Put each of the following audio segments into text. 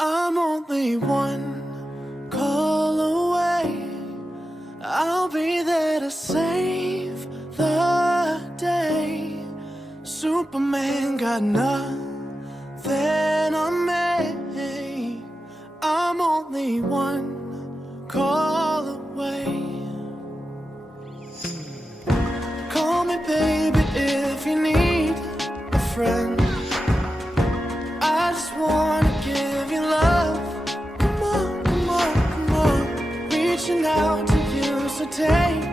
I'm only one call away. I'll be there to save the day. Superman got nothing on me. I'm only one call away. Call me baby if you need a friend. I just wanna give you love. Come on, come on, come on. Reaching out to you, so take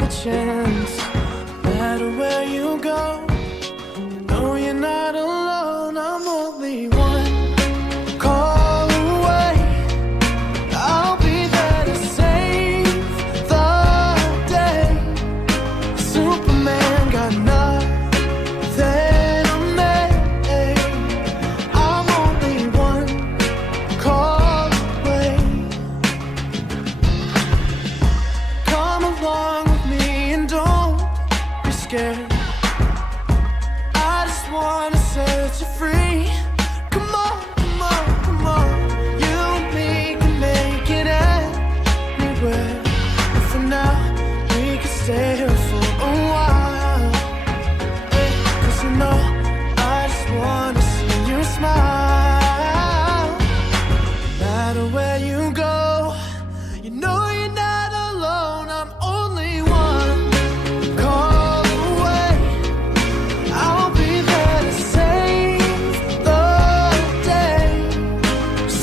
a chance. No matter where you go, you know you're not alone. I'm only one call away. I'll be there to save the day. Superman got nothing on me. I'm only one call away. Come along with me and don't be scared. I just wanna set you free. Come on, come on, come on. You and me can make it anywhere. And for now, we can stay here for a while. Hey, 'cause you know, I just wanna see you smile. No matter where you go, you know you're not alone. I'm only one call away. I'll be there to save the day.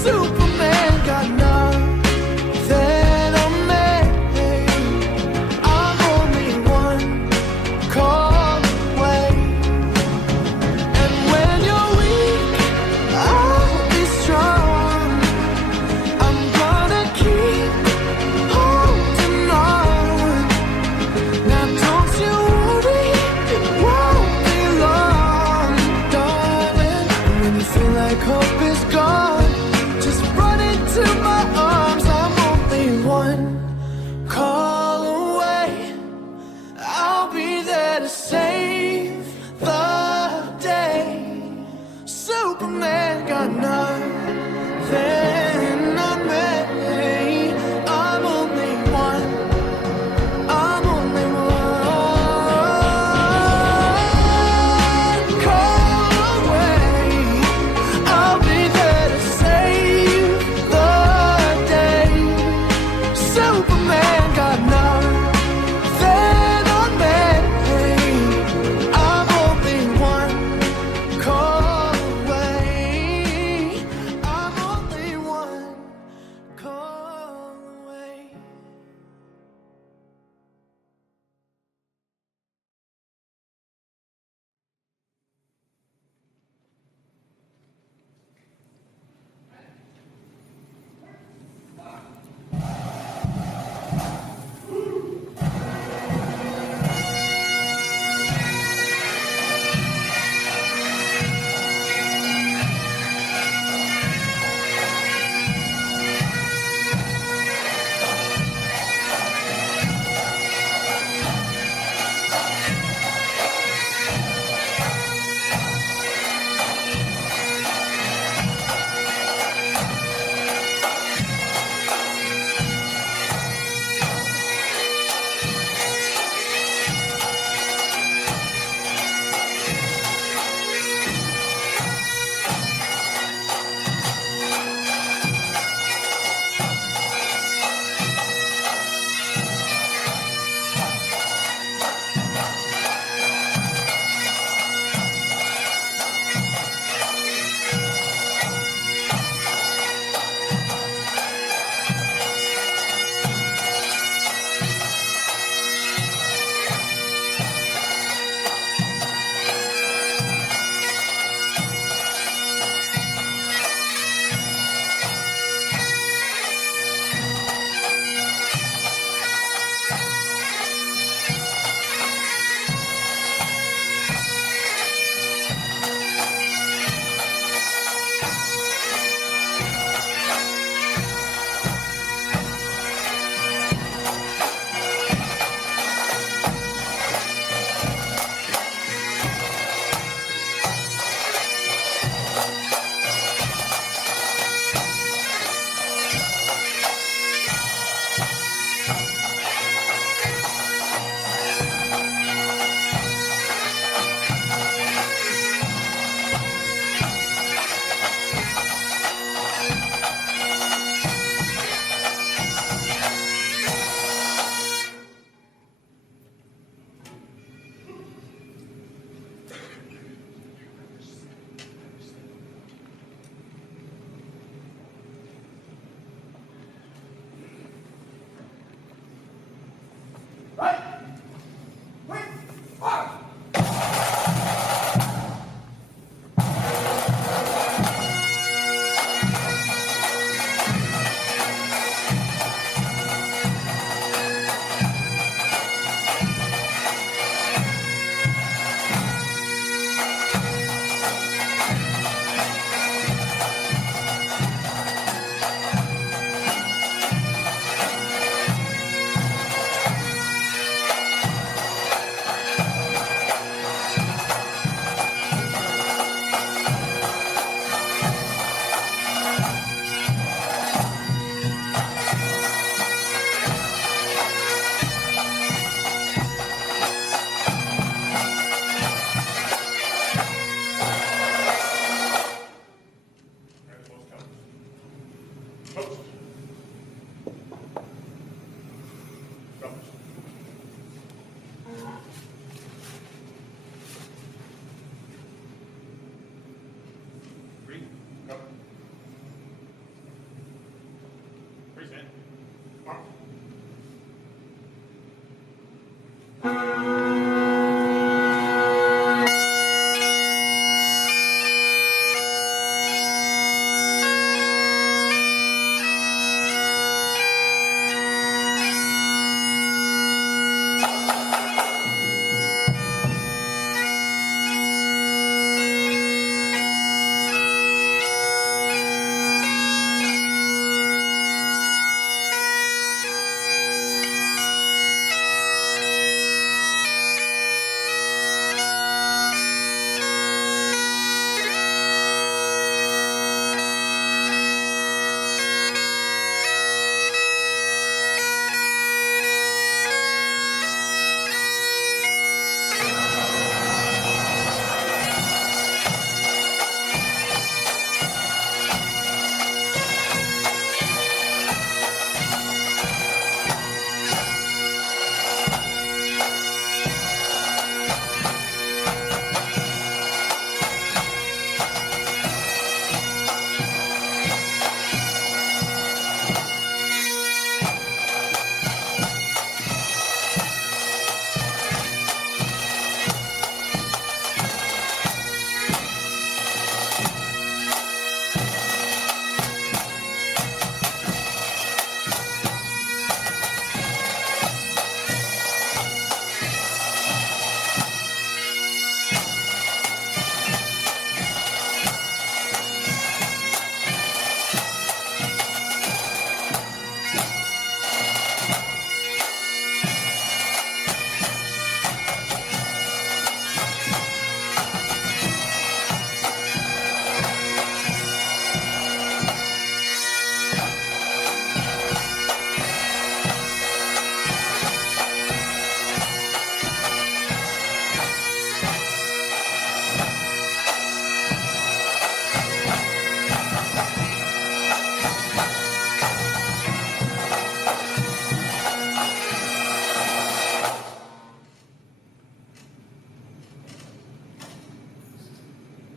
Superman got nothing on me. I'm only one call away. And when you're weak, I'll be strong. I'm gonna keep holding on. Now don't you worry, it won't be long, darling. When you feel like hope is gone, just run into my arms. I'm only one call away. I'll be there to save the day. Superman got nothing on me. I'm only one. I'm only one call away. I'll be there to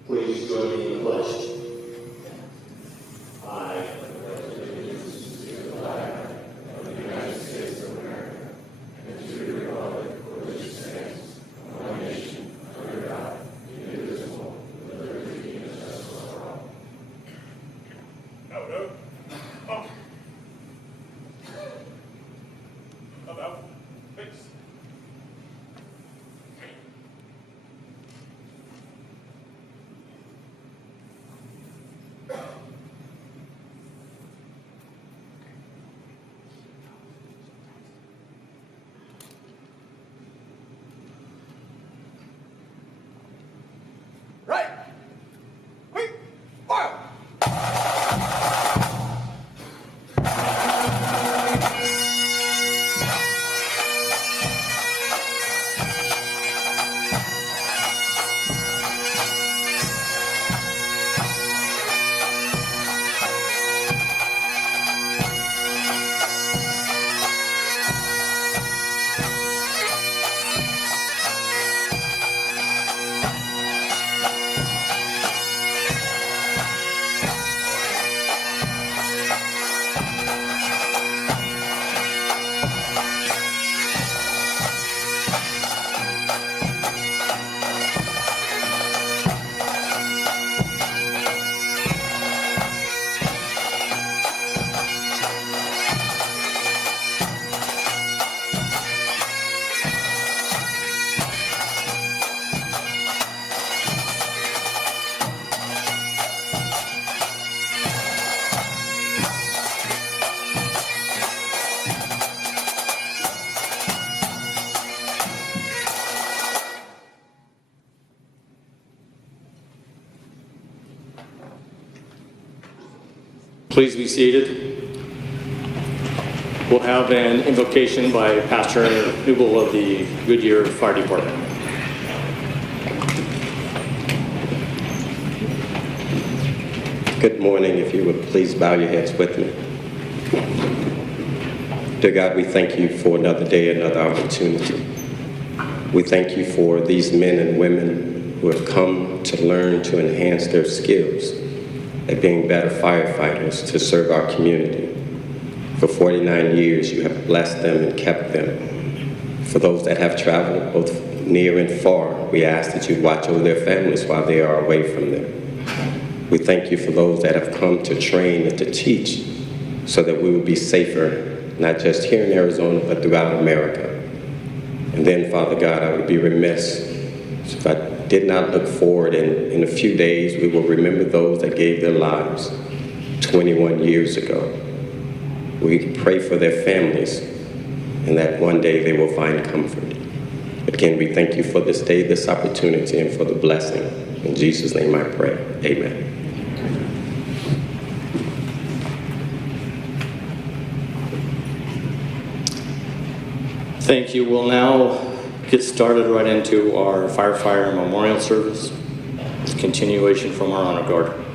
Please join me in the pledge. I Right. Wait. Fire. Please be seated. We'll have an invocation by Pastor Newell of the Goodyear Fire Department. Good morning. If you would please bow your heads with me. Dear God, we thank you for another day, another opportunity. We thank you for these men and women who have come to learn to enhance their skills at being better firefighters to serve our community. For 49 years, you have blessed them and kept them. For those that have traveled both near and far, we ask that you watch over their families while they are away from them. We thank you for those that have come to train and to teach so that we will be safer, not just here in Arizona, but throughout America. And then, Father God, I would be remiss if I did not look forward, and in a few days we will remember those that gave their lives 21 years ago. We pray for their families and that one day they will find comfort. Again, we thank you for this day, this opportunity, and for the blessing. In Jesus' name I pray. Amen. Thank you. We'll now get started right into our firefighter memorial service. It's a continuation from our honor guard.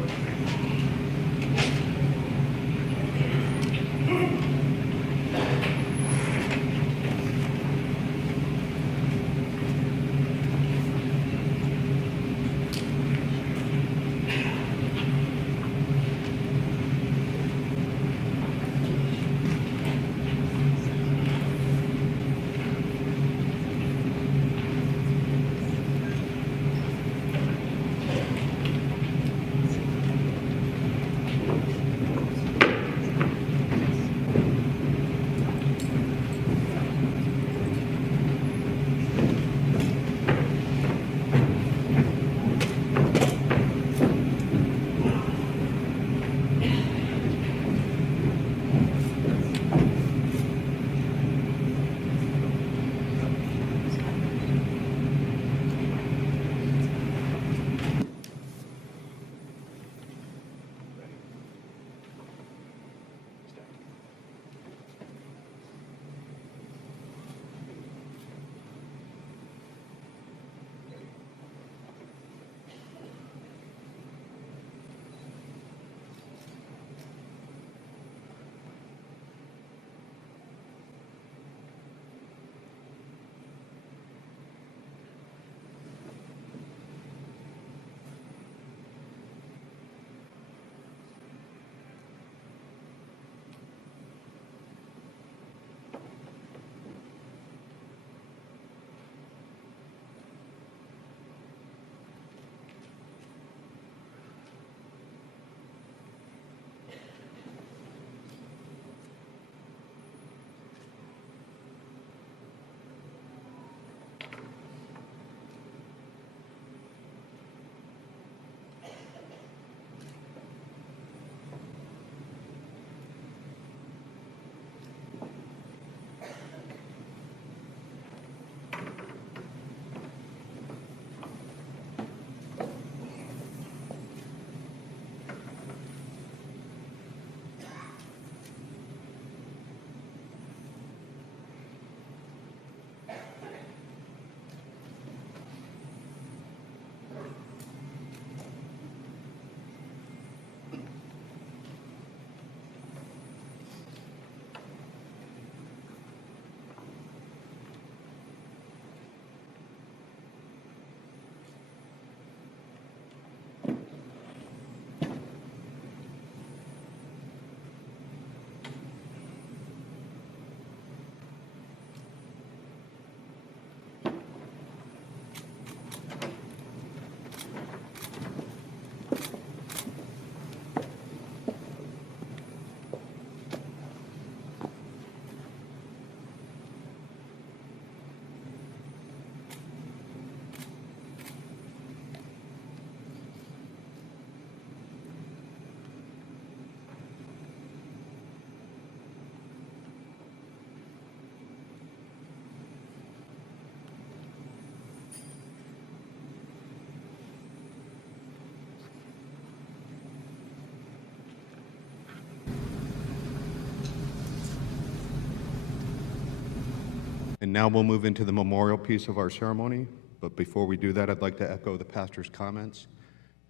And now we'll move into the memorial piece of our ceremony. But before we do that, I'd like to echo the pastor's comments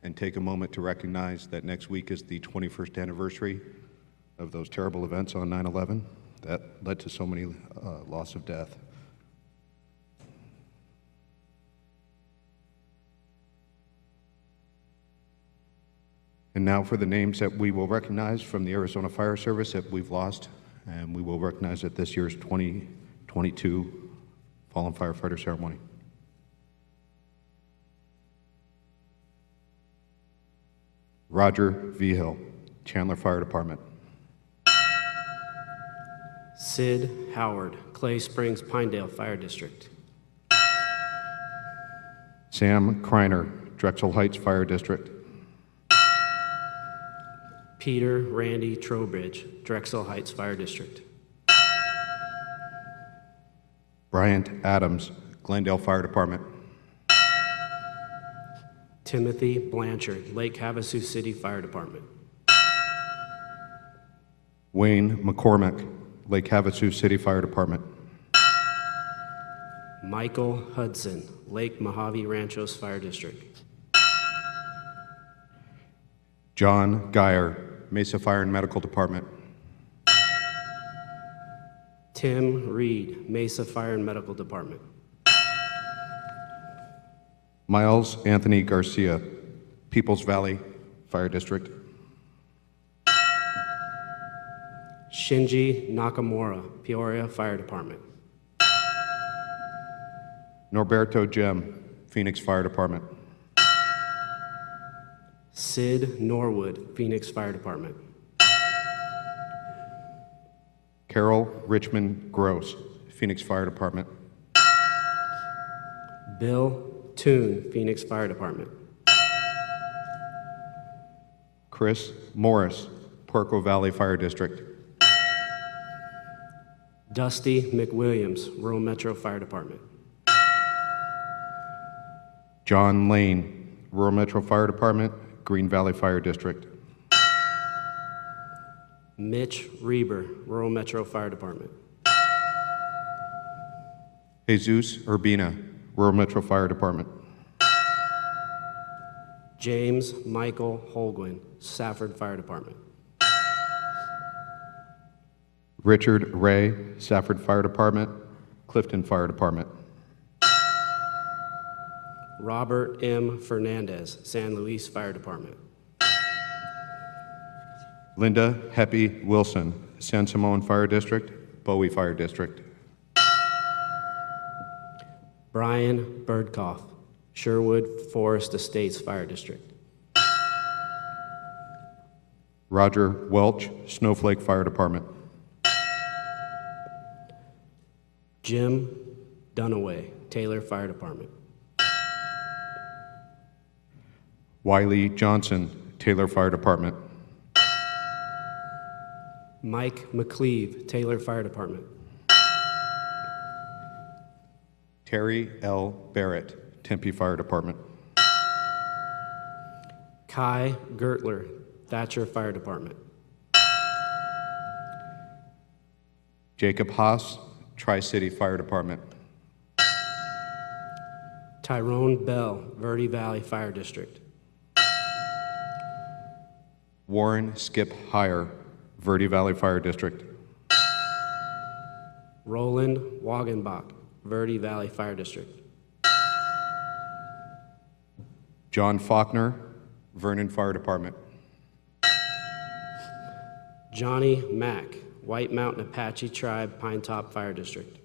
and take a moment to recognize that next week is the 21st anniversary of those terrible events on 9/11 that led to so many loss of death. And now for the names that we will recognize from the Arizona Fire Service that we've lost, and we will recognize at this year's 2022 Fallen Firefighter Ceremony. Roger V. Hill, Chandler Fire Department. Sid Howard, Clay Springs, Pinedale Fire District. Sam Kreiner, Drexel Heights Fire District. Peter Randy Trowbridge, Drexel Heights Fire District. Bryant Adams, Glendale Fire Department. Timothy Blanchard, Lake Havasu City Fire Department. Wayne McCormick, Lake Havasu City Fire Department. Michael Hudson, Lake Mojave Ranchos Fire District. John Geyer, Mesa Fire and Medical Department. Tim Reed, Mesa Fire and Medical Department. Miles Anthony Garcia, Peoples Valley Fire District. Shinji Nakamura, Peoria Fire Department. Norberto Gem, Phoenix Fire Department. Sid Norwood, Phoenix Fire Department. Carol Richmond Gross, Phoenix Fire Department. Bill Toon, Phoenix Fire Department. Chris Morris, Puerco Valley Fire District. Dusty McWilliams, Rural Metro Fire Department. John Lane, Rural Metro Fire Department, Green Valley Fire District. Mitch Reber, Rural Metro Fire Department. Jesus Urbina, Rural Metro Fire Department. James Michael Holguin, Safford Fire Department. Richard Ray, Safford Fire Department, Clifton Fire Department. Robert M. Fernandez, San Luis Fire Department. Linda Heppy Wilson, San Simon Fire District, Bowie Fire District. Brian Birdkoff, Sherwood Forest Estates Fire District. Roger Welch, Snowflake Fire Department. Jim Dunaway, Taylor Fire Department. Wiley Johnson, Taylor Fire Department. Mike McCleve, Taylor Fire Department. Terry L. Barrett, Tempe Fire Department. Kai Gertler, Thatcher Fire Department. Jacob Haas, Tri-City Fire Department. Tyrone Bell, Verde Valley Fire District. Warren Skip Heyer, Verde Valley Fire District. Roland Wagenbach, Verde Valley Fire District. John Faulkner, Vernon Fire Department. Johnny Mack, White Mountain Apache Tribe, Pine Top Fire District.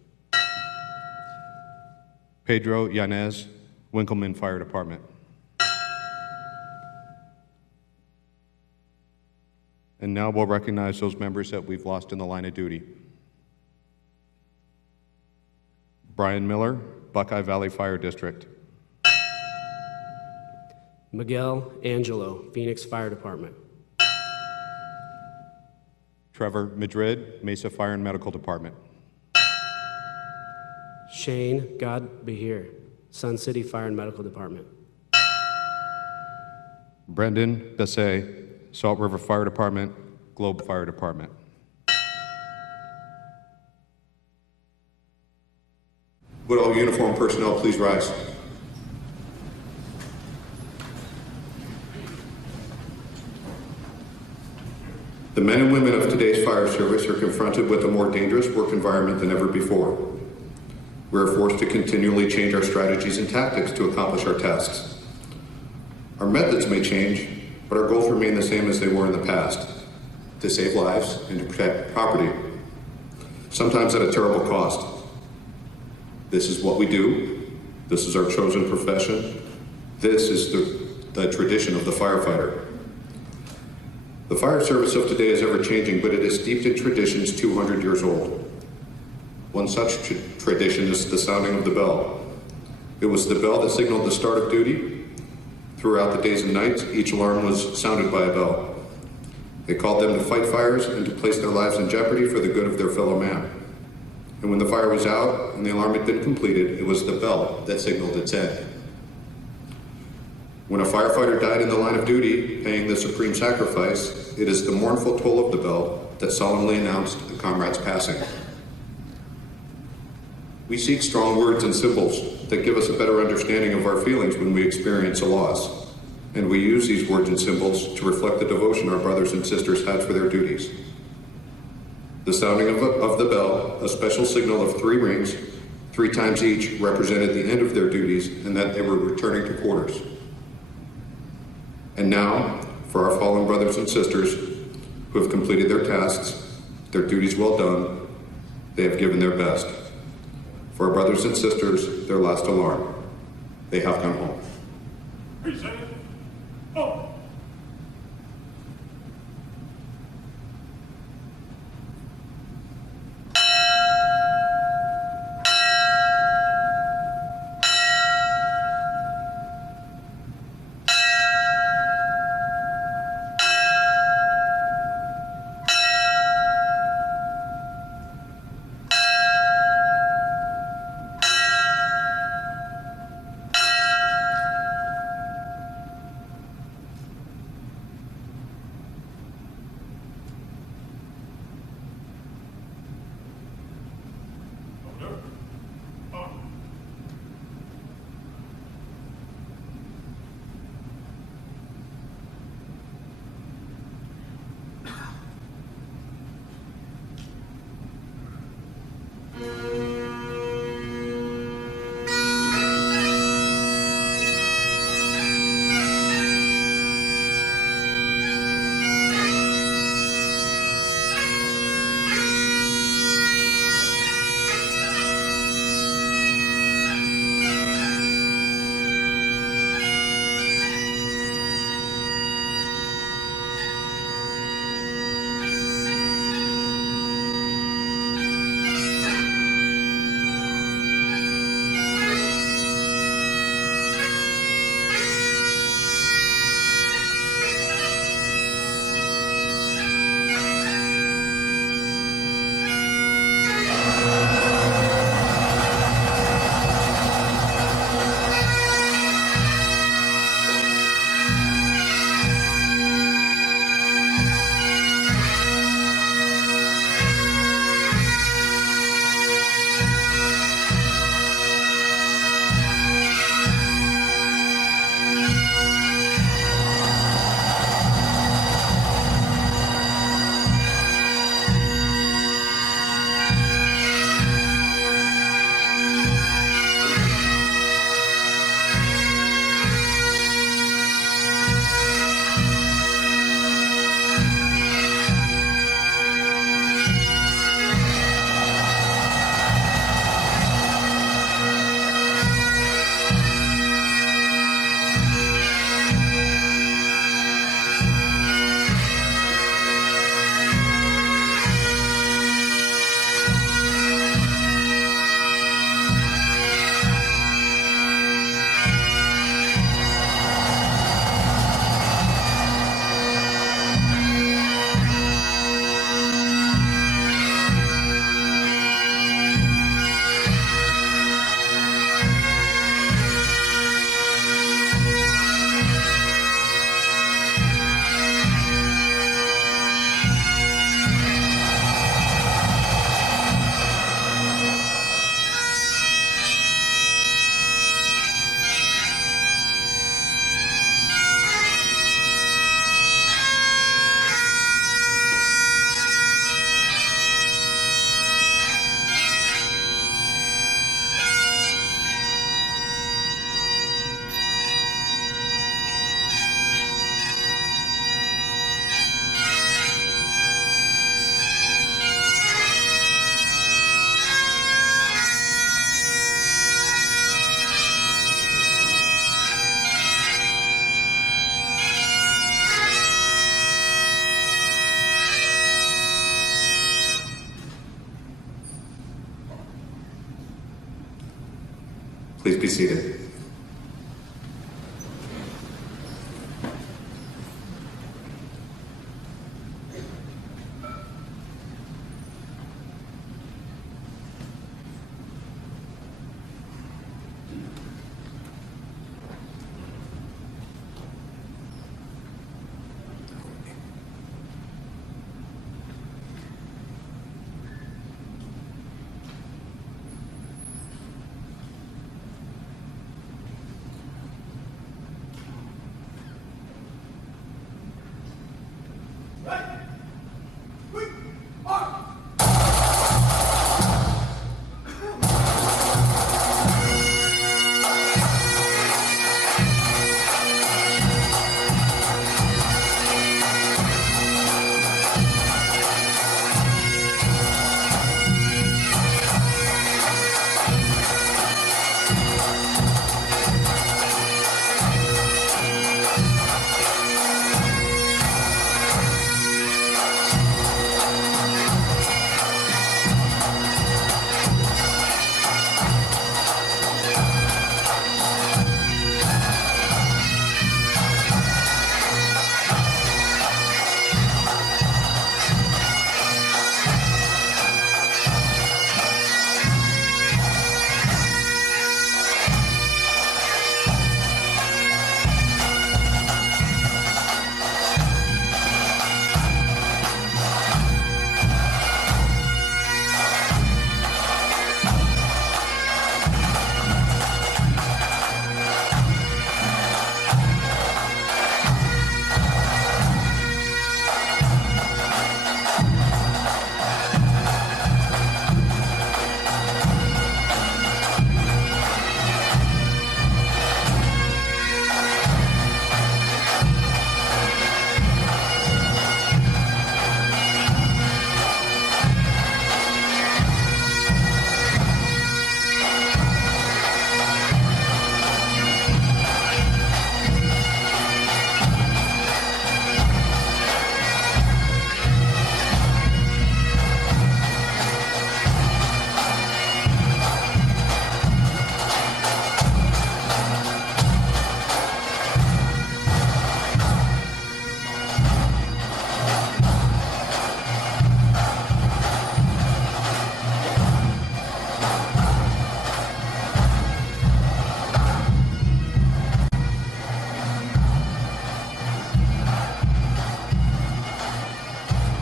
Pedro Yanez, Winkleman Fire Department. And now we'll recognize those members that we've lost in the line of duty. Brian Miller, Buckeye Valley Fire District. Miguel Angelo, Phoenix Fire Department. Trevor Madrid, Mesa Fire and Medical Department. Shane Godbehir, Sun City Fire and Medical Department. Brendan Bessay, Salt River Fire Department, Globe Fire Department. Would all uniformed personnel please rise? The men and women of today's fire service are confronted with a more dangerous work environment than ever before. We are forced to continually change our strategies and tactics to accomplish our tasks. Our methods may change, but our goals remain the same as they were in the past: to save lives and to protect property, sometimes at a terrible cost. This is what we do. This is our chosen profession. This is the tradition of the firefighter. The fire service of today is ever-changing, but it is steeped in traditions 200 years old. One such tradition is the sounding of the bell. It was the bell that signaled the start of duty. Throughout the days and nights, each alarm was sounded by a bell. They called them to fight fires and to place their lives in jeopardy for the good of their fellow man. And when the fire was out and the alarm had been completed, it was the bell that signaled its end. When a firefighter died in the line of duty, paying the supreme sacrifice, it is the mournful toll of the bell that solemnly announced a comrade's passing. We seek strong words and symbols that give us a better understanding of our feelings when we experience a loss, and we use these words and symbols to reflect the devotion our brothers and sisters had for their duties. The sounding of the bell, a special signal of 3 rings, 3 times each, represented the end of their duties and that they were returning to quarters. And now, for our fallen brothers and sisters who have completed their tasks, their duties well done, they have given their best. For our brothers and sisters, their last alarm, they have gone home. Present. Oh. Please be seated.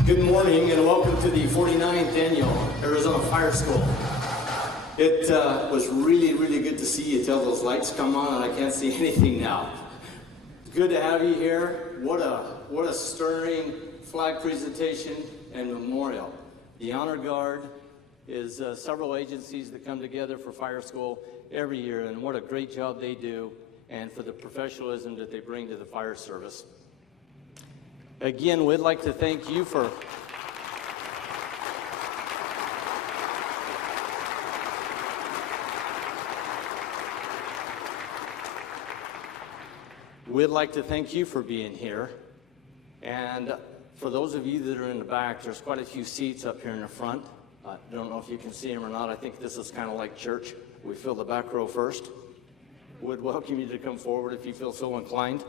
Good morning and welcome to the 49th Annual Arizona Fire School. It was really, really good to see you till those lights come on and I can't see anything now. Good to have you here. What a stirring flag presentation and memorial. The Honor Guard is several agencies that come together for fire school every year, and what a great job they do and for the professionalism that they bring to the fire service. Again, we'd like to thank you for being here. And for those of you that are in the back, there's quite a few seats up here in the front. I don't know if you can see them or not. I think this is kind of like church. We fill the back row first. Would welcome you to come forward if you feel so inclined.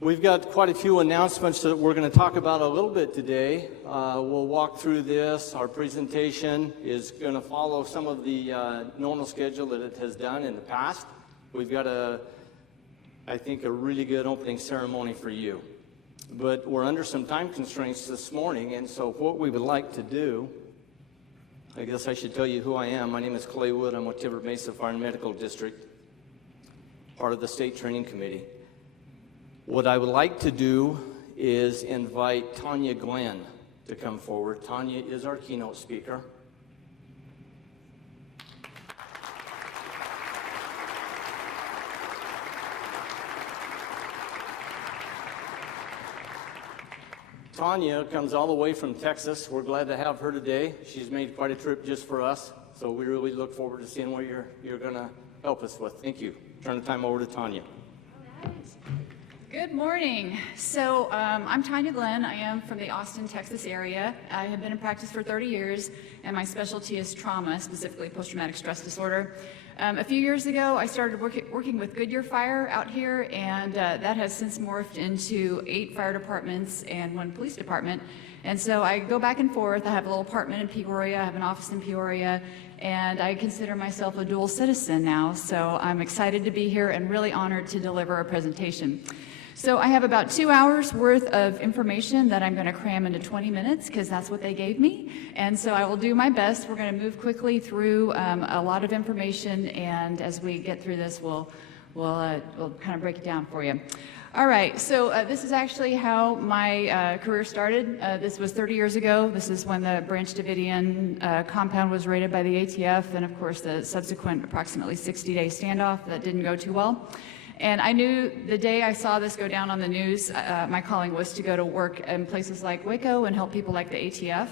We've got quite a few announcements that we're going to talk about a little bit today. We'll walk through this. Our presentation is going to follow some of the normal schedule that it has done in the past. We've got I think, a really good opening ceremony for you. But we're under some time constraints this morning, and so what we would like to do, I guess I should tell you who I am. My name is Clay Wood. I'm with Tibbert Mesa Fire and Medical District, part of the State Training Committee. What I would like to do is invite Tanya Glenn to come forward. Tanya is our keynote speaker. Tanya comes all the way from Texas. We're glad to have her today. She's made quite a trip just for us, so we really look forward to seeing what you're going to help us with. Thank you. Turn the time over to Tanya. All right. Good morning. So I'm Tanya Glenn. I am from the Austin, Texas area. I have been in practice for 30 years, and my specialty is trauma, specifically post-traumatic stress disorder. A few years ago, I started working with Goodyear Fire out here, and that has since morphed into 8 fire departments and 1 police department. And so I go back and forth. I have a little apartment in Peoria, I have an office in Peoria, and I consider myself a dual citizen now. So I'm excited to be here and really honored to deliver a presentation. So I have about 2 hours worth of information that I'm going to cram into 20 minutes because that's what they gave me. And so I will do my best. We're going to move quickly through a lot of information, and as we get through this, we'll kind of break it down for you. All right, so this is actually how my career started. This was 30 years ago. This is when the Branch Davidian compound was raided by the ATF, and of course the subsequent approximately 60-day standoff that didn't go too well. And I knew the day I saw this go down on the news, my calling was to go to work in places like Waco and help people like the ATF.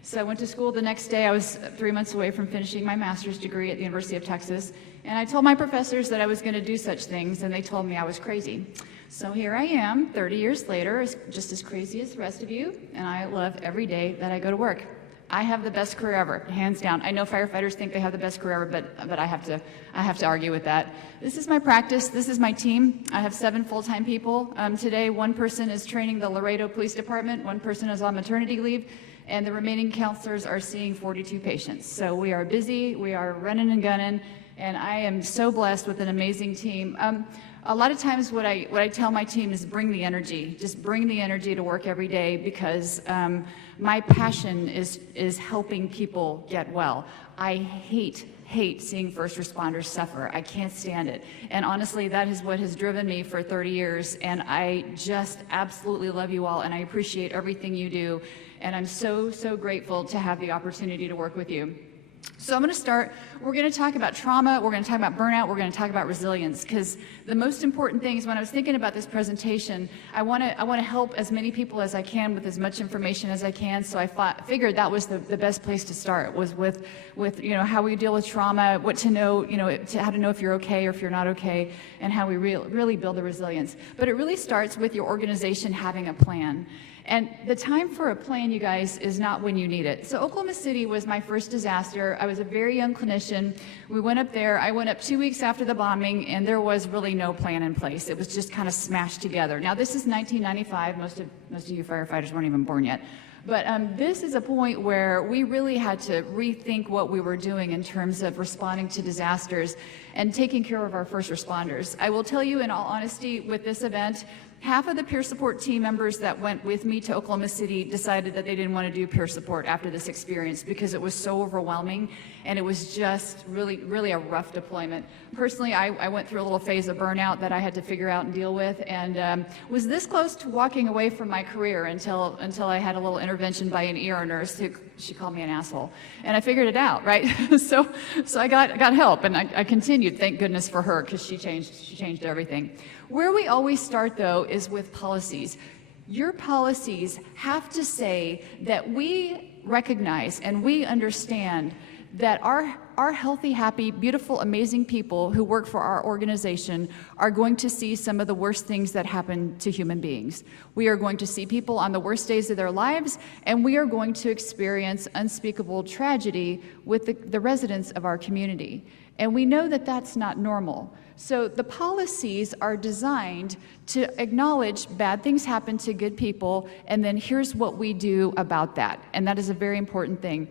So I went to school the next day. I was 3 months away from finishing my master's degree at the University of Texas. And I told my professors that I was going to do such things, and they told me I was crazy. So here I am, 30 years later, just as crazy as the rest of you, and I love every day that I go to work. I have the best career ever, hands down. I know firefighters think they have the best career ever, but I have to argue with that. This is my practice. This is my team. I have 7 full-time people. Today, 1 person is training the Laredo Police Department, 1 person is on maternity leave, and the remaining counselors are seeing 42 patients. So we are busy, we are running and gunning, and I am so blessed with an amazing team. A lot of times what I tell my team is bring the energy. Just bring the energy to work every day, because my passion is helping people get well. I hate seeing first responders suffer. I can't stand it. And honestly, that is what has driven me for 30 years. And I just absolutely love you all, and I appreciate everything you do. And I'm so, so grateful to have the opportunity to work with you. So I'm going to start. We're going to talk about trauma, we're going to talk about burnout, we're going to talk about resilience, because the most important thing is, when I was thinking about this presentation, I want to help as many people as I can with as much information as I can. So I figured that was the best place to start, was with how we deal with trauma, what to know, how to know if you're okay or if you're not okay, and how we really build the resilience. But it really starts with your organization having a plan. And the time for a plan, you guys, is not when you need it. So Oklahoma City was my first disaster. I was a very young clinician. We went up there. I went up 2 weeks after the bombing, and there was really no plan in place. It was just kind of smashed together. Now, this is 1995. Most of you firefighters weren't even born yet. But this is a point where we really had to rethink what we were doing in terms of responding to disasters and taking care of our first responders. I will tell you, in all honesty, with this event, half of the peer support team members that went with me to Oklahoma City decided that they didn't want to do peer support after this experience, because it was so overwhelming and it was just really a rough deployment. Personally, I went through a little phase of burnout that I had to figure out and deal with, and was this close to walking away from my career until I had a little intervention by an ER nurse who, she called me an asshole, and I figured it out, right? so I got help, and I continued, thank goodness for her, because she changed everything. Where we always start, though, is with policies. Your policies have to say that we recognize and we understand that our healthy, happy, beautiful, amazing people who work for our organization are going to see some of the worst things that happen to human beings. We are going to see people on the worst days of their lives, and we are going to experience unspeakable tragedy with the residents of our community. And we know that that's not normal. So the policies are designed to acknowledge bad things happen to good people, and then here's what we do about that. And that is a very important thing.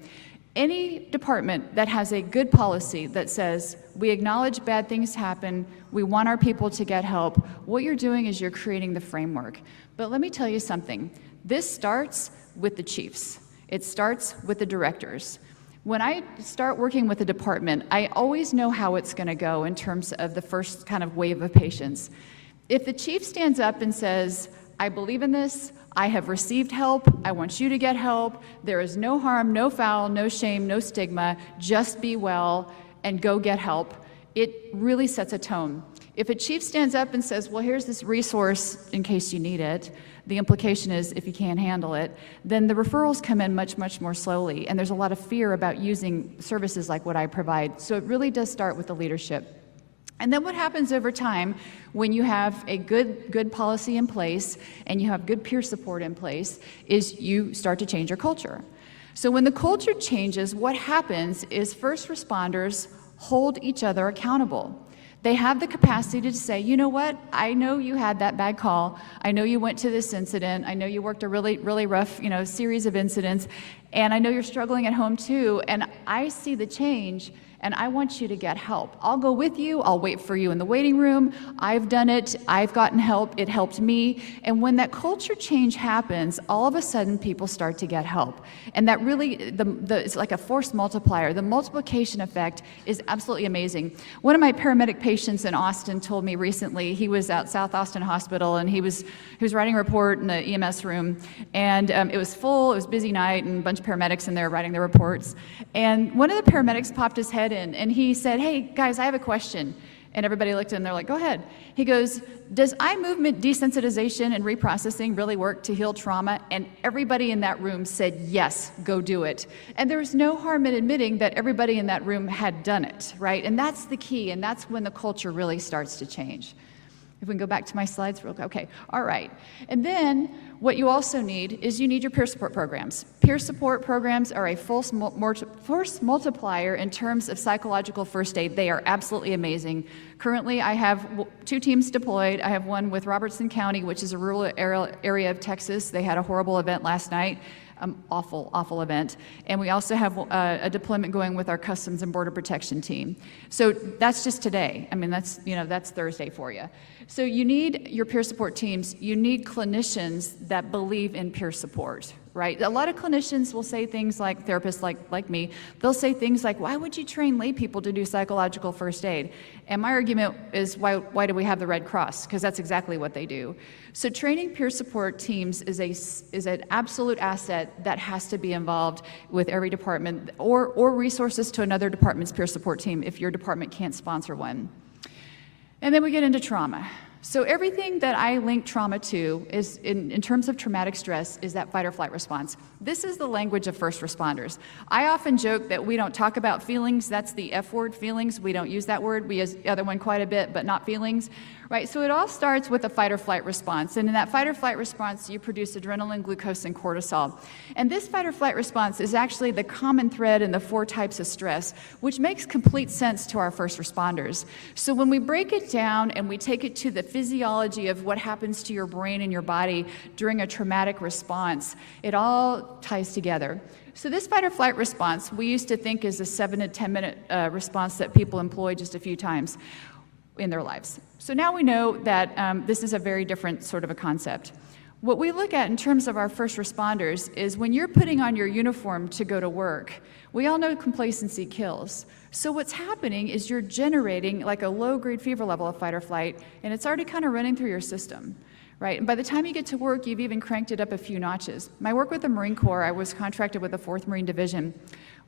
Any department that has a good policy that says, we acknowledge bad things happen, we want our people to get help, what you're doing is you're creating the framework. But let me tell you something. This starts with the chiefs. It starts with the directors. When I start working with a department, I always know how it's going to go in terms of the first kind of wave of patients. If the chief stands up and says, I believe in this, I have received help, I want you to get help, there is no harm, no foul, no shame, no stigma, just be well and go get help, it really sets a tone. If a chief stands up and says, well, here's this resource in case you need it, the implication is if you can't handle it, then the referrals come in much more slowly, and there's a lot of fear about using services like what I provide. So it really does start with the leadership. And then what happens over time when you have a good policy in place and you have good peer support in place is you start to change your culture. So when the culture changes, what happens is first responders hold each other accountable. They have the capacity to say, you know what, I know you had that bad call. I know you went to this incident. I know you worked a really, really rough, series of incidents. And I know you're struggling at home too. And I see the change, and I want you to get help. I'll go with you. I'll wait for you in the waiting room. I've done it. I've gotten help. It helped me. And when that culture change happens, all of a sudden people start to get help. And that really, it's like a force multiplier. The multiplication effect is absolutely amazing. One of my paramedic patients in Austin told me recently, he was at South Austin Hospital, and he was writing a report in the EMS room, and it was full, it was a busy night, and a bunch of paramedics in there writing their reports. And one of the paramedics popped his head in, and he said, hey, guys, I have a question. And everybody looked at him, they're like, go ahead. He goes, does eye movement desensitization and reprocessing really work to heal trauma? And everybody in that room said, yes, go do it. And there was no harm in admitting that everybody in that room had done it, right? And that's the key, and that's when the culture really starts to change. If we can go back to my slides real quick. Okay, all right. And then what you also need is you need your peer support programs. Peer support programs are a force multiplier in terms of psychological first aid. They are absolutely amazing. Currently, I have 2 teams deployed. I have one with Robertson County, which is a rural area of Texas. They had a horrible event last night. Awful event. And we also have a deployment going with our Customs and Border Protection team. So that's just today. I mean, that's Thursday for you. So you need your peer support teams. You need clinicians that believe in peer support, right? A lot of clinicians will say things like, therapists like me, they'll say things like, why would you train lay people to do psychological first aid? And my argument is, why do we have the Red Cross? Because that's exactly what they do. So training peer support teams is an absolute asset that has to be involved with every department, or resources to another department's peer support team if your department can't sponsor one. And then we get into trauma. So everything that I link trauma to is, in terms of traumatic stress, is that fight or flight response. This is the language of first responders. I often joke that we don't talk about feelings. That's the F word, feelings. We don't use that word. We use the other one quite a bit, but not feelings. Right, so it all starts with a fight or flight response. And in that fight or flight response, you produce adrenaline, glucose, and cortisol. And this fight or flight response is actually the common thread in the 4 types of stress, which makes complete sense to our first responders. So when we break it down and we take it to the physiology of what happens to your brain and your body during a traumatic response, it all ties together. So this fight or flight response, we used to think is a 7 to 10 minute response that people employ just a few times in their lives. So now we know that this is a very different sort of a concept. What we look at in terms of our first responders is when you're putting on your uniform to go to work, we all know complacency kills. So what's happening is you're generating like a low-grade fever level of fight or flight, and it's already kind of running through your system, right? And by the time you get to work, you've even cranked it up a few notches. My work with the Marine Corps, I was contracted with the 4th Marine Division.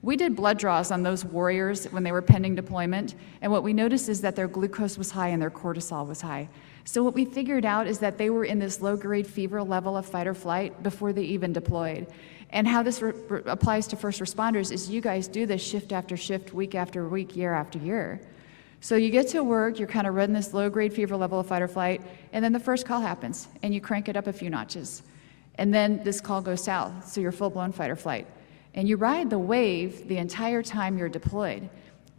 We did blood draws on those warriors when they were pending deployment, and what we noticed is that their glucose was high and their cortisol was high. So what we figured out is that they were in this low-grade fever level of fight or flight before they even deployed. And how this applies to first responders is you guys do this shift after shift, week after week, year after year. So you get to work, you're kind of running this low-grade fever level of fight or flight, and then the first call happens, and you crank it up a few notches. And then this call goes south, so you're full-blown fight or flight. And you ride the wave the entire time you're deployed.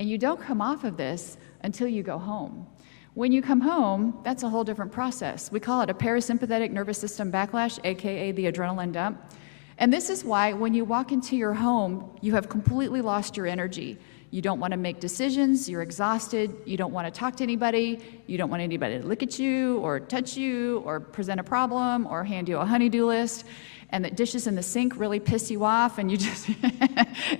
And you don't come off of this until you go home. When you come home, that's a whole different process. We call it a parasympathetic nervous system backlash, AKA the adrenaline dump. And this is why when you walk into your home, you have completely lost your energy. You don't want to make decisions, you're exhausted, you don't want to talk to anybody, you don't want anybody to look at you or touch you or present a problem or hand you a honey-do list. And the dishes in the sink really piss you off, and you just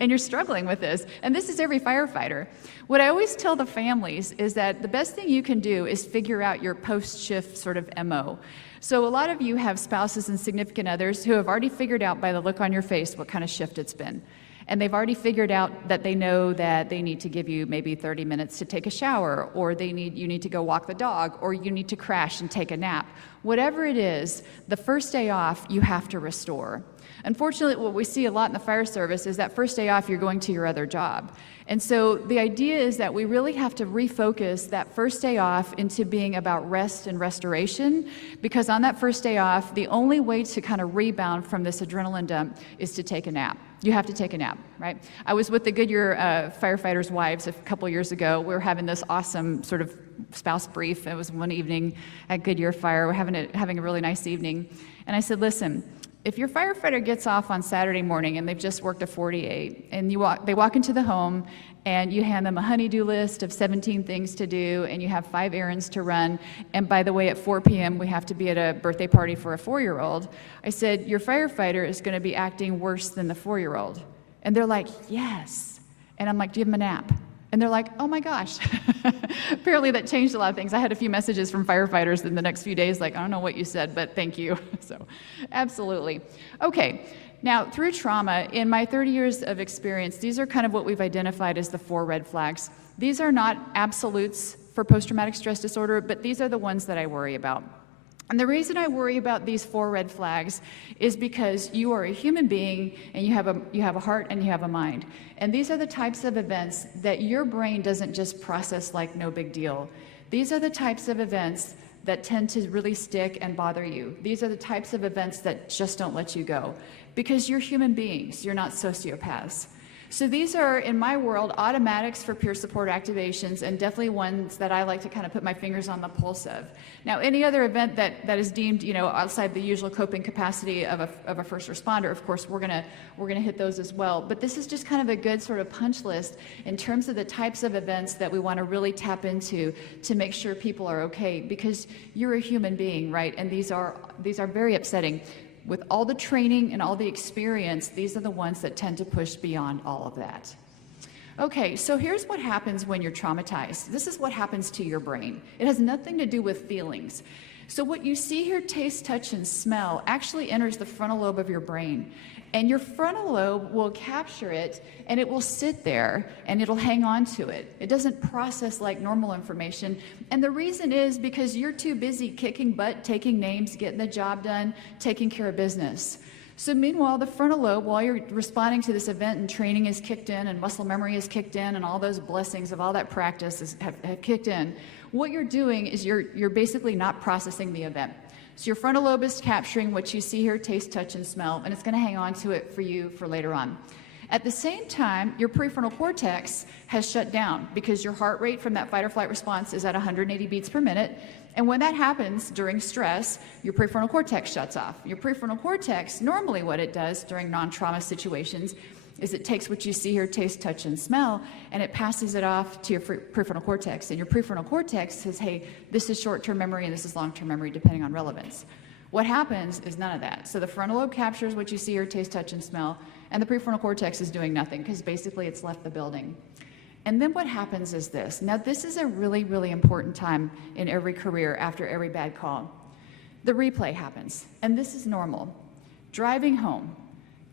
and you're struggling with this. And this is every firefighter. What I always tell the families is that the best thing you can do is figure out your post-shift sort of MO. So a lot of you have spouses and significant others who have already figured out by the look on your face what kind of shift it's been. And they've already figured out that they know that they need to give you maybe 30 minutes to take a shower, or you need to go walk the dog, or you need to crash and take a nap. Whatever it is, the first day off, you have to restore. Unfortunately, what we see a lot in the fire service is that first day off, you're going to your other job. And so the idea is that we really have to refocus that first day off into being about rest and restoration, because on that first day off, the only way to kind of rebound from this adrenaline dump is to take a nap. You have to take a nap, right? I was with the Goodyear firefighters' wives a couple years ago. We were having this awesome sort of spouse brief. It was one evening at Goodyear Fire. We're having a really nice evening. And I said, listen, if your firefighter gets off on Saturday morning and they've just worked a 48, and they walk into the home and you hand them a honey-do list of 17 things to do, and you have 5 errands to run, and by the way, at 4 p.m. we have to be at a birthday party for a 4-year-old, I said, your firefighter is going to be acting worse than the 4-year-old. And they're like, yes. And I'm like, do you have a nap? And they're like, oh my gosh. Apparently that changed a lot of things. I had a few messages from firefighters in the next few days like, I don't know what you said, but thank you. So absolutely. Okay, now through trauma, in my 30 years of experience, these are kind of what we've identified as the 4 red flags. These are not absolutes for post-traumatic stress disorder, but these are the ones that I worry about. And the reason I worry about these 4 red flags is because you are a human being and you have a heart and you have a mind. And these are the types of events that your brain doesn't just process like no big deal. These are the types of events that tend to really stick and bother you. These are the types of events that just don't let you go. Because you're human beings, you're not sociopaths. So these are, in my world, automatics for peer support activations, and definitely ones that I like to kind of put my fingers on the pulse of. Now, any other event that is deemed, outside the usual coping capacity of a first responder, of course, we're gonna hit those as well. But this is just kind of a good sort of punch list in terms of the types of events that we want to really tap into to make sure people are okay, because you're a human being, right? And these are very upsetting. With all the training and all the experience, these are the ones that tend to push beyond all of that. Okay, so here's what happens when you're traumatized. This is what happens to your brain. It has nothing to do with feelings. So what you see here, taste, touch, and smell, actually enters the frontal lobe of your brain. And your frontal lobe will capture it, and it will sit there, and it'll hang on to it. It doesn't process like normal information. And the reason is because you're too busy kicking butt, taking names, getting the job done, taking care of business. So meanwhile, the frontal lobe, while you're responding to this event and training is kicked in and muscle memory is kicked in and all those blessings of all that practice have kicked in, what you're doing is you're basically not processing the event. So your frontal lobe is capturing what you see here, taste, touch, and smell, and it's going to hang on to it for you for later on. At the same time, your prefrontal cortex has shut down because your heart rate from that fight or flight response is at 180 beats per minute. And when that happens during stress, your prefrontal cortex shuts off. Your prefrontal cortex, normally what it does during non-trauma situations is it takes what you see here, taste, touch, and smell, and it passes it off to your prefrontal cortex. And your prefrontal cortex says, hey, this is short-term memory and this is long-term memory, depending on relevance. What happens is none of that. So the frontal lobe captures what you see here, taste, touch, and smell, and the prefrontal cortex is doing nothing because basically it's left the building. And then what happens is this. Now, this is a really, really important time in every career after every bad call. The replay happens, and this is normal. Driving home,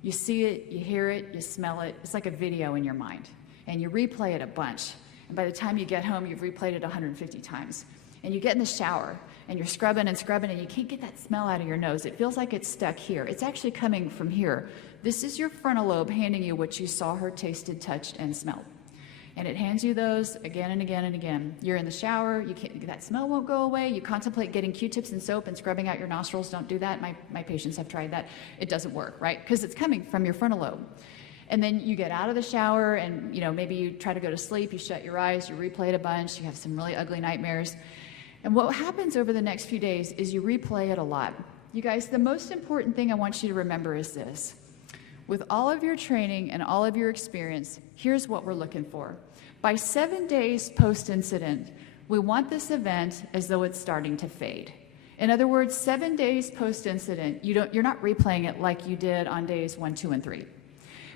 you see it, you hear it, you smell it. It's like a video in your mind. And you replay it a bunch. And by the time you get home, you've replayed it 150 times. And you get in the shower, and you're scrubbing, and you can't get that smell out of your nose. It feels like it's stuck here. It's actually coming from here. This is your frontal lobe handing you what you saw, heard, tasted, touched, and smelled. And it hands you those again and again and again. You're in the shower, that smell won't go away. You contemplate getting Q-tips and soap and scrubbing out your nostrils. Don't do that. My patients have tried that. It doesn't work, right? Because it's coming from your frontal lobe. And then you get out of the shower and maybe you try to go to sleep, you shut your eyes, you replay it a bunch, you have some really ugly nightmares. And what happens over the next few days is you replay it a lot. You guys, the most important thing I want you to remember is this. With all of your training and all of your experience, here's what we're looking for. By 7 days post-incident, we want this event as though it's starting to fade. In other words, 7 days post-incident, you're not replaying it like you did on days 1, 2, and 3.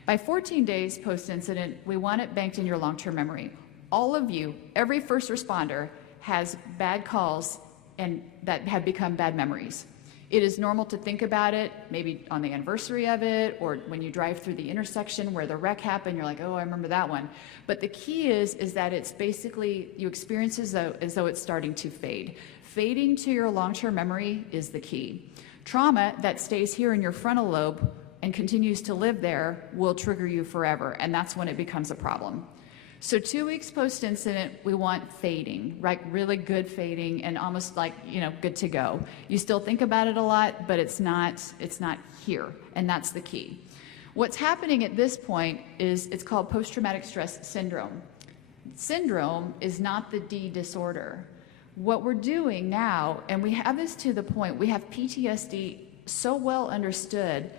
By 14 days post-incident, we want it banked in your long-term memory. All of you, every first responder, has bad calls and that have become bad memories. It is normal to think about it, maybe on the anniversary of it, or when you drive through the intersection where the wreck happened, you're like, oh, I remember that one. But the key is that it's basically, you experience as though it's starting to fade. Fading to your long-term memory is the key. Trauma that stays here in your frontal lobe and continues to live there will trigger you forever, and that's when it becomes a problem. So 2 weeks post-incident, we want fading, right? Really good fading and almost like, good to go. You still think about it a lot, but it's not here, and that's the key. What's happening at this point is it's called post-traumatic stress syndrome. Syndrome is not the D disorder. What we're doing now, and we have this to the point, we have PTSD so well understood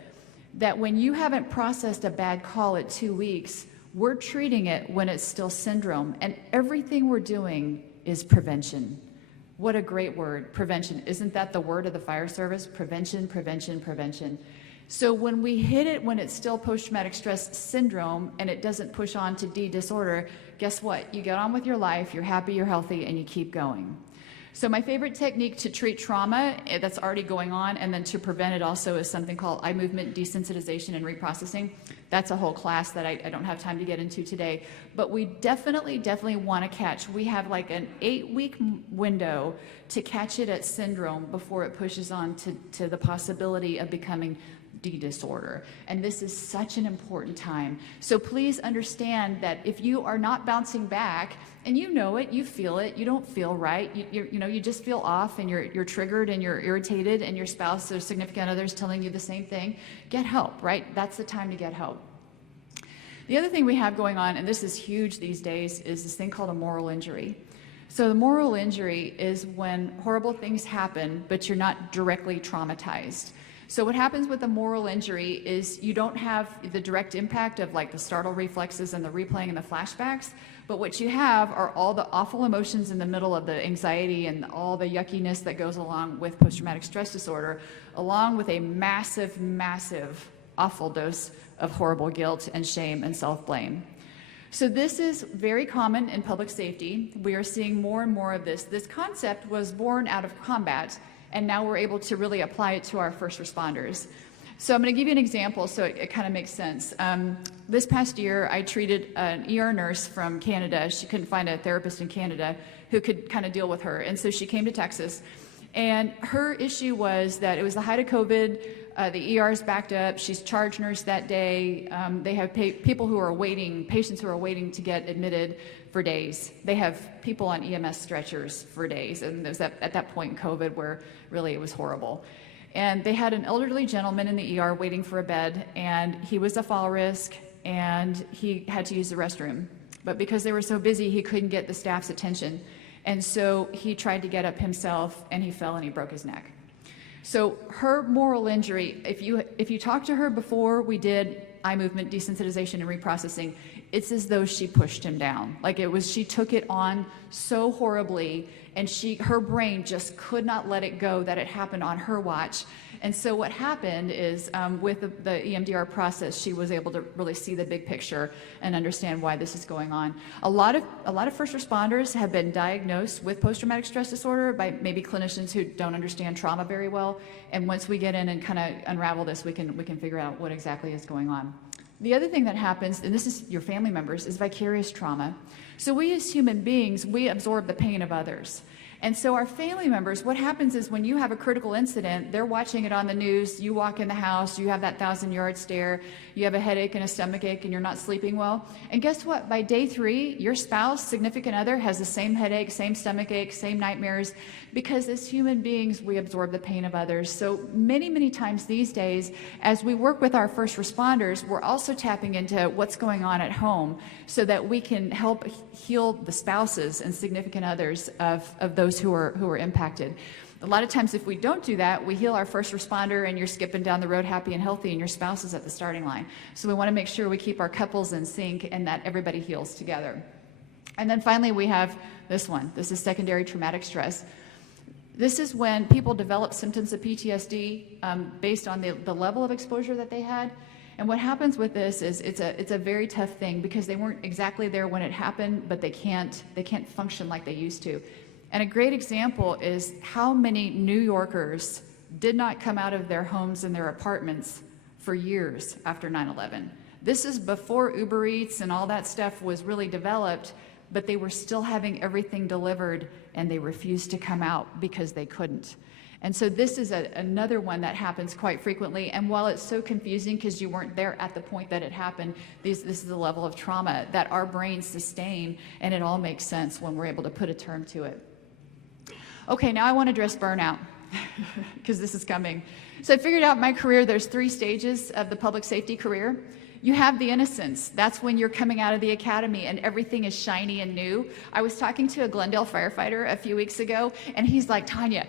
that when you haven't processed a bad call at 2 weeks, we're treating it when it's still syndrome, and everything we're doing is prevention. What a great word, prevention. Isn't that the word of the fire service? Prevention, prevention, prevention. So when we hit it when it's still post-traumatic stress syndrome and it doesn't push on to D disorder, guess what? You get on with your life, you're happy, you're healthy, and you keep going. So my favorite technique to treat trauma that's already going on and then to prevent it also is something called eye movement desensitization and reprocessing. That's a whole class that I don't have time to get into today. But we definitely want to catch. We have like an 8-week window to catch it at syndrome before it pushes on to the possibility of becoming D disorder. And this is such an important time. So please understand that if you are not bouncing back, and you know it, you feel it, you don't feel right, you just feel off and you're triggered and you're irritated and your spouse or significant other is telling you the same thing, get help, right? That's the time to get help. The other thing we have going on, and this is huge these days, is this thing called a moral injury. So the moral injury is when horrible things happen, but you're not directly traumatized. So what happens with a moral injury is you don't have the direct impact of like the startle reflexes and the replaying and the flashbacks, but what you have are all the awful emotions in the middle of the anxiety and all the yuckiness that goes along with post-traumatic stress disorder, along with a massive awful dose of horrible guilt and shame and self-blame. So this is very common in public safety. We are seeing more and more of this. This concept was born out of combat, and now we're able to really apply it to our first responders. So I'm going to give you an example so it kind of makes sense. This past year, I treated an ER nurse from Canada. She couldn't find a therapist in Canada who could kind of deal with her, and so she came to Texas. And her issue was that it was the height of COVID, the ER's backed up, she's charge nurse that day, they have people who are waiting, patients who are waiting to get admitted for days. They have people on EMS stretchers for days, and it was at that point in COVID where really it was horrible. And they had an elderly gentleman in the ER waiting for a bed, and he was a fall risk, and he had to use the restroom. But because they were so busy, he couldn't get the staff's attention. And so he tried to get up himself, and he fell and he broke his neck. So her moral injury, if you talk to her before we did eye movement desensitization and reprocessing, it's as though she pushed him down. Like she took it on so horribly, and her brain just could not let it go that it happened on her watch. And so what happened is with the EMDR process, she was able to really see the big picture and understand why this is going on. A lot of first responders have been diagnosed with post-traumatic stress disorder by maybe clinicians who don't understand trauma very well. And once we get in and kind of unravel this, we can figure out what exactly is going on. The other thing that happens, and this is your family members, is vicarious trauma. So we as human beings, we absorb the pain of others. And so our family members, what happens is when you have a critical incident, they're watching it on the news, you walk in the house, you have that 1,000-yard stare, you have a headache and a stomach ache, and you're not sleeping well. And guess what? By day 3, your spouse, significant other, has the same headache, same stomach ache, same nightmares, because as human beings, we absorb the pain of others. So many times these days, as we work with our first responders, we're also tapping into what's going on at home so that we can help heal the spouses and significant others of those who are impacted. A lot of times if we don't do that, we heal our first responder and you're skipping down the road happy and healthy and your spouse is at the starting line. So we want to make sure we keep our couples in sync and that everybody heals together. And then finally we have this one. This is secondary traumatic stress. This is when people develop symptoms of PTSD based on the level of exposure that they had. And what happens with this is it's a very tough thing because they weren't exactly there when it happened, but they can't function like they used to. And a great example is how many New Yorkers did not come out of their homes and their apartments for years after 9/11. This is before Uber Eats and all that stuff was really developed, but they were still having everything delivered and they refused to come out because they couldn't. And so this is another one that happens quite frequently. And while it's so confusing because you weren't there at the point that it happened, this is the level of trauma that our brains sustain, and it all makes sense when we're able to put a term to it. Okay, now I want to address burnout because this is coming. So I figured out in my career there's 3 stages of the public safety career. You have the innocence. That's when you're coming out of the academy and everything is shiny and new. I was talking to a Glendale firefighter a few weeks ago, and he's like, Tanya,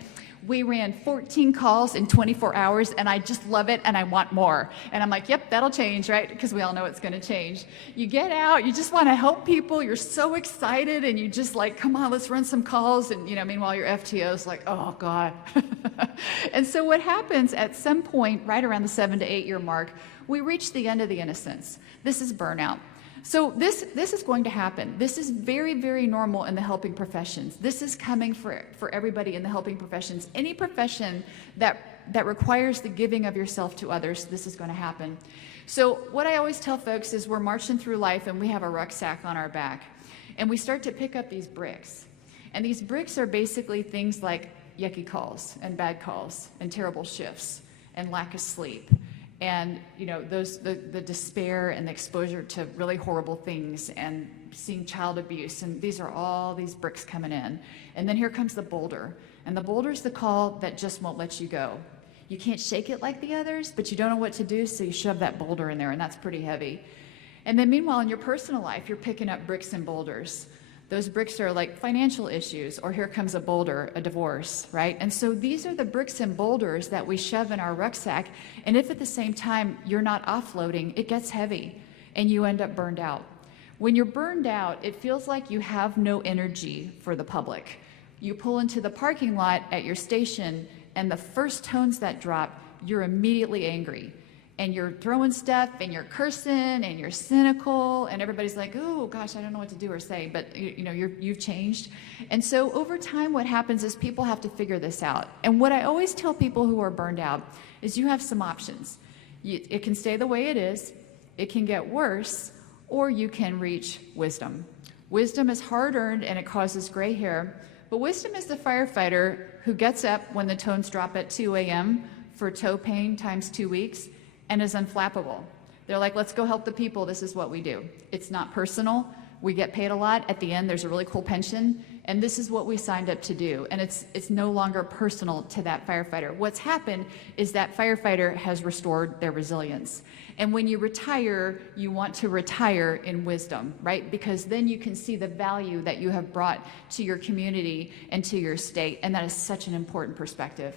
we ran 14 calls in 24 hours, and I just love it, and I want more. And I'm like, yep, that'll change, right? Because we all know it's going to change. You get out, you just want to help people. You're so excited, and you just like, come on, let's run some calls. And, meanwhile, your FTO's like, oh, God. And so what happens at some point, right around the 7 to 8 year mark, we reach the end of the innocence. This is burnout. So this is going to happen. This is very, very normal in the helping professions. This is coming for everybody in the helping professions. Any profession that requires the giving of yourself to others, this is going to happen. So what I always tell folks is we're marching through life and we have a rucksack on our back. And we start to pick up these bricks. And these bricks are basically things like yucky calls and bad calls and terrible shifts and lack of sleep. And the despair and the exposure to really horrible things and seeing child abuse, and these are all these bricks coming in. And then here comes the boulder, and the boulder's the call that just won't let you go. You can't shake it like the others, but you don't know what to do, so you shove that boulder in there, and that's pretty heavy. And then meanwhile, in your personal life, you're picking up bricks and boulders. Those bricks are like financial issues, or here comes a boulder, a divorce, right? And so these are the bricks and boulders that we shove in our rucksack. And if at the same time you're not offloading, it gets heavy and you end up burned out. When you're burned out, it feels like you have no energy for the public. You pull into the parking lot at your station, and the first tones that drop, you're immediately angry. And you're throwing stuff, and you're cursing, and you're cynical, and everybody's like, oh, gosh, I don't know what to do or say, but you've changed. And so over time, what happens is people have to figure this out. And what I always tell people who are burned out is you have some options. It can stay the way it is, it can get worse, or you can reach wisdom. Wisdom is hard-earned, and it causes gray hair, but wisdom is the firefighter who gets up when the tones drop at 2 a.m. for toe pain times 2 weeks, and is unflappable. They're like, let's go help the people. This is what we do. It's not personal. We get paid a lot. At the end, there's a really cool pension, and this is what we signed up to do. And it's no longer personal to that firefighter. What's happened is that firefighter has restored their resilience. And when you retire, you want to retire in wisdom, right? Because then you can see the value that you have brought to your community and to your state, and that is such an important perspective.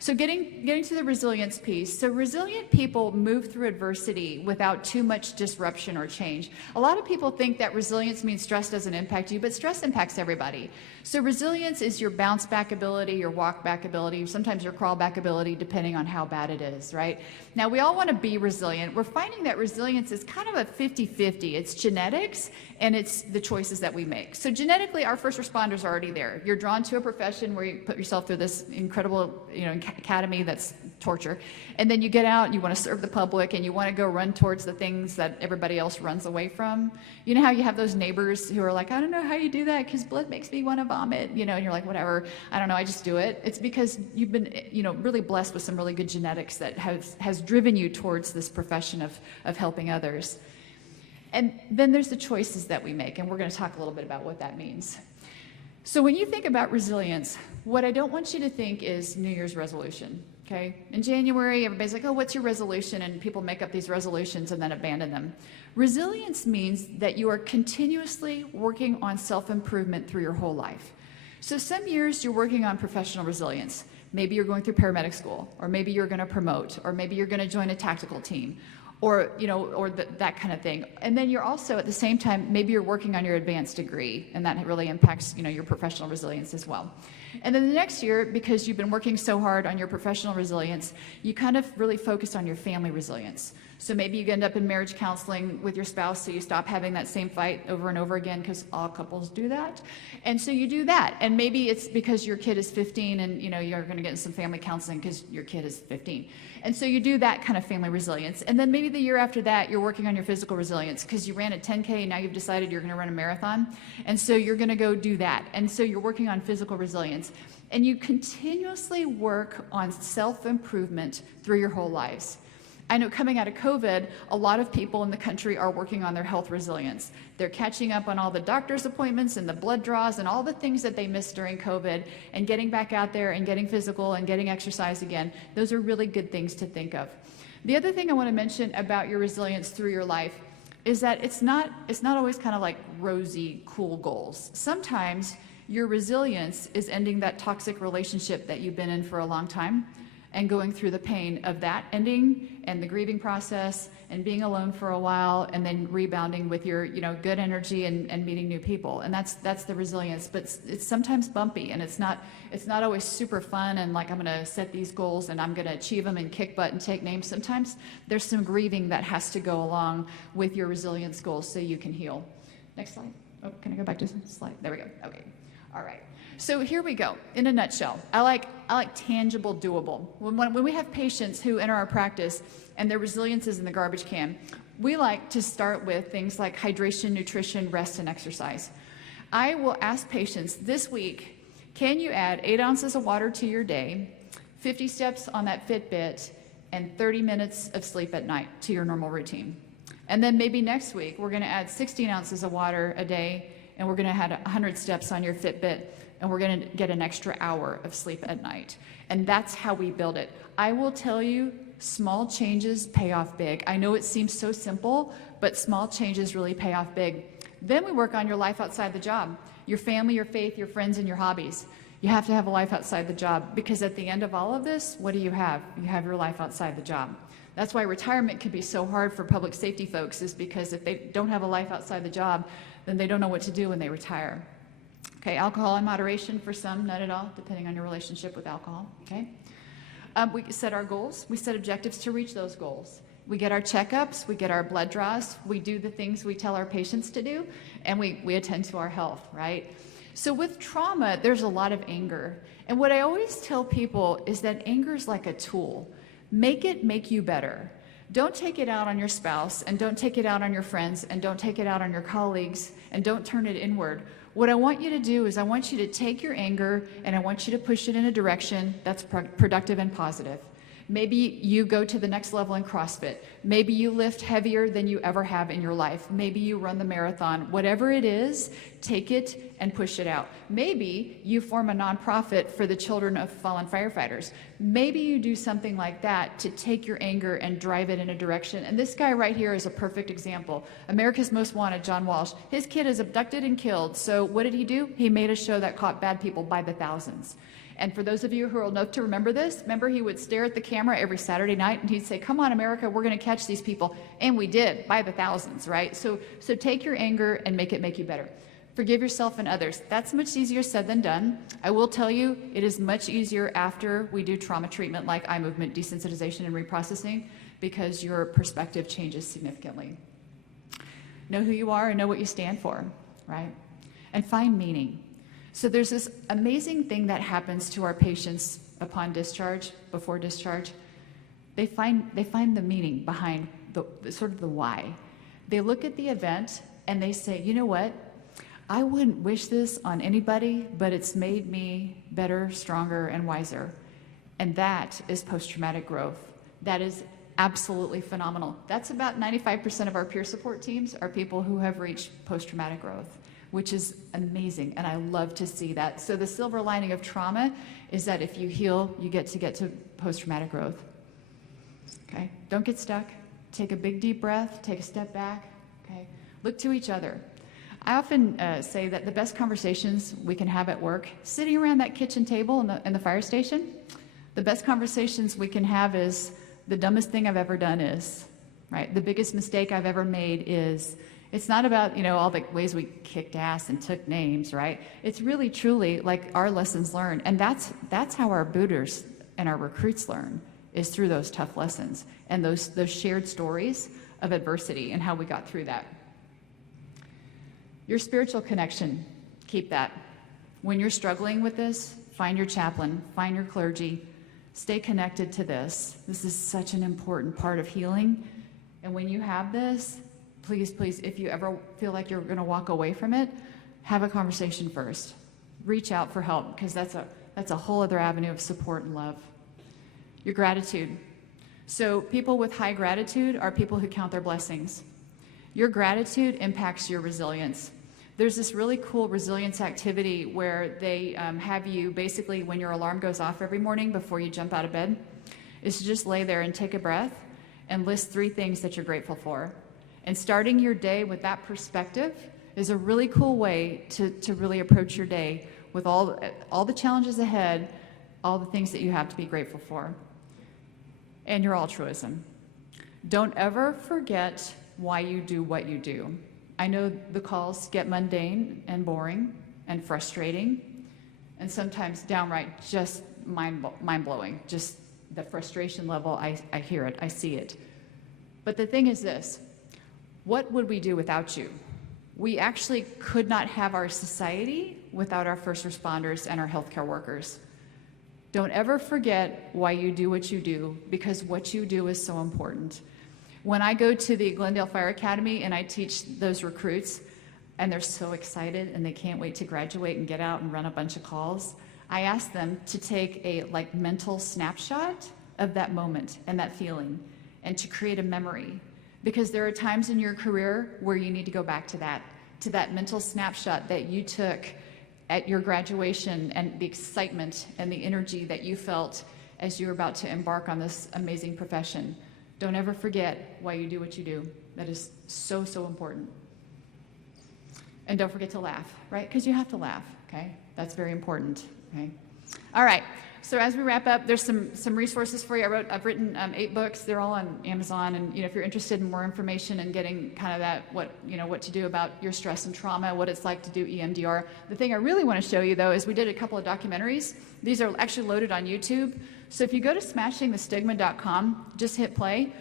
So getting to the resilience piece. So resilient people move through adversity without too much disruption or change. A lot of people think that resilience means stress doesn't impact you, but stress impacts everybody. So resilience is your bounce back ability, your walk back ability, sometimes your crawl back ability, depending on how bad it is, right? Now, we all want to be resilient. We're finding that resilience is kind of a 50-50. It's genetics and it's the choices that we make. So genetically, our first responders are already there. You're drawn to a profession where you put yourself through this incredible, academy that's torture, and then you get out and you want to serve the public and you want to go run towards the things that everybody else runs away from. You know how you have those neighbors who are like, I don't know how you do that because blood makes me want to vomit, and you're like, whatever, I don't know, I just do it. It's because you've been, really blessed with some really good genetics that has driven you towards this profession of helping others. And then there's the choices that we make, and we're going to talk a little bit about what that means. So when you think about resilience, what I don't want you to think is New Year's resolution, okay? In January, everybody's like, oh, what's your resolution? And people make up these resolutions and then abandon them. Resilience means that you are continuously working on self-improvement through your whole life. So some years you're working on professional resilience. Maybe you're going through paramedic school, or maybe you're going to promote, or maybe you're going to join a tactical team, or that kind of thing. And then you're also, at the same time, maybe you're working on your advanced degree, and that really impacts, your professional resilience as well. And then the next year, because you've been working so hard on your professional resilience, you kind of really focus on your family resilience. So maybe you end up in marriage counseling with your spouse, so you stop having that same fight over and over again, because all couples do that. And so you do that. And maybe it's because your kid is 15 and you're going to get in some family counseling because your kid is 15. And so you do that kind of family resilience. And then maybe the year after that, you're working on your physical resilience because you ran a 10K and now you've decided you're going to run a marathon. And so you're going to go do that. And so you're working on physical resilience. And you continuously work on self-improvement through your whole lives. I know coming out of COVID, a lot of people in the country are working on their health resilience. They're catching up on all the doctor's appointments and the blood draws and all the things that they missed during COVID, and getting back out there and getting physical and getting exercise again. Those are really good things to think of. The other thing I want to mention about your resilience through your life is that it's not always kind of like rosy, cool goals. Sometimes your resilience is ending that toxic relationship that you've been in for a long time and going through the pain of that ending and the grieving process and being alone for a while and then rebounding with your good energy and meeting new people. And that's the resilience. But it's sometimes bumpy, and it's not always super fun and like I'm going to set these goals and I'm going to achieve them and kick butt and take names. Sometimes there's some grieving that has to go along with your resilience goals so you can heal. Next slide. Oh, can I go back to the slide? There we go. Okay. All right. So here we go. In a nutshell, I like tangible, doable. When we have patients who enter our practice and their resilience is in the garbage can, we like to start with things like hydration, nutrition, rest, and exercise. I will ask patients this week, can you add 8 ounces of water to your day, 50 steps on that Fitbit, and 30 minutes of sleep at night to your normal routine? And then maybe next week, we're going to add 16 ounces of water a day, and we're going to add 100 steps on your Fitbit, and we're going to get an extra hour of sleep at night. And that's how we build it. I will tell you, small changes pay off big. I know it seems so simple, but small changes really pay off big. Then we work on your life outside the job, your family, your faith, your friends, and your hobbies. You have to have a life outside the job, because at the end of all of this, what do you have? You have your life outside the job. That's why retirement can be so hard for public safety folks, is because if they don't have a life outside the job, then they don't know what to do when they retire. Okay, alcohol in moderation for some, not at all, depending on your relationship with alcohol, okay? We set our goals, we set objectives to reach those goals. We get our checkups, we get our blood draws, we do the things we tell our patients to do, and we attend to our health, right? So with trauma, there's a lot of anger. And what I always tell people is that anger is like a tool. Make it make you better. Don't take it out on your spouse, and don't take it out on your friends, and don't take it out on your colleagues, and don't turn it inward. What I want you to do is I want you to take your anger and I want you to push it in a direction that's productive and positive. Maybe you go to the next level in CrossFit. Maybe you lift heavier than you ever have in your life. Maybe you run the marathon. Whatever it is, take it and push it out. Maybe you form a nonprofit for the children of fallen firefighters. Maybe you do something like that to take your anger and drive it in a direction. And this guy right here is a perfect example. America's Most Wanted, John Walsh. His kid is abducted and killed. So what did he do? He made a show that caught bad people by the thousands. And for those of you who are old enough to remember this, remember he would stare at the camera every Saturday night and he'd say, come on, America, we're going to catch these people. And we did, by the thousands, right? So take your anger and make it make you better. Forgive yourself and others. That's much easier said than done. I will tell you, it is much easier after we do trauma treatment like eye movement, desensitization, and reprocessing, because your perspective changes significantly. Know who you are and know what you stand for, right? And find meaning. So there's this amazing thing that happens to our patients upon discharge, before discharge. They find the meaning behind the sort of the why. They look at the event and they say, you know what? I wouldn't wish this on anybody, but it's made me better, stronger, and wiser. And that is post-traumatic growth. That is absolutely phenomenal. That's about 95% of our peer support teams are people who have reached post-traumatic growth, which is amazing, and I love to see that. So the silver lining of trauma is that if you heal, you get to post-traumatic growth. Okay, don't get stuck. Take a big deep breath, take a step back, okay? Look to each other. I often say that the best conversations we can have at work, sitting around that kitchen table in the fire station, the best conversations we can have is, the dumbest thing I've ever done is, right? The biggest mistake I've ever made is. It's not about, all the ways we kicked ass and took names, right? It's really, truly like our lessons learned. And that's how our booters and our recruits learn, is through those tough lessons and those shared stories of adversity and how we got through that. Your spiritual connection, keep that. When you're struggling with this, find your chaplain, find your clergy, stay connected to this. This is such an important part of healing And when you have this, please, please, if you ever feel like you're going to walk away from it, have a conversation first. Reach out for help, because that's a whole other avenue of support and love. Your gratitude. So people with high gratitude are people who count their blessings. Your gratitude impacts your resilience. There's this really cool resilience activity where they have you basically, when your alarm goes off every morning before you jump out of bed, is to just lay there and take a breath and list 3 things that you're grateful for. And starting your day with that perspective is a really cool way to really approach your day with all the challenges ahead, all the things that you have to be grateful for. And your altruism. Don't ever forget why you do what you do. I know the calls get mundane and boring and frustrating, and sometimes downright just mind-blowing. Just the frustration level, I hear it, I see it. But the thing is this, what would we do without you? We actually could not have our society without our first responders and our healthcare workers. Don't ever forget why you do what you do, because what you do is so important. When I go to the Glendale Fire Academy and I teach those recruits, and they're so excited and they can't wait to graduate and get out and run a bunch of calls, I ask them to take a mental snapshot of that moment and that feeling, and to create a memory. Because there are times in your career where you need to go back to that mental snapshot that you took at your graduation, and the excitement and the energy that you felt as you were about to embark on this amazing profession. Don't ever forget why you do what you do. That is so, so important. And don't forget to laugh, right? Because you have to laugh, okay? That's very important, okay? All right, so as we wrap up, there's some resources for you. I've written 8 books. They're all on Amazon, and if you're interested in more information and getting kind of that, what to do about your stress and trauma, what it's like to do EMDR. The thing I really want to show you, though, is we did a couple of documentaries. These are actually loaded on YouTube. So if you go to smashingthestigma.com, just hit play.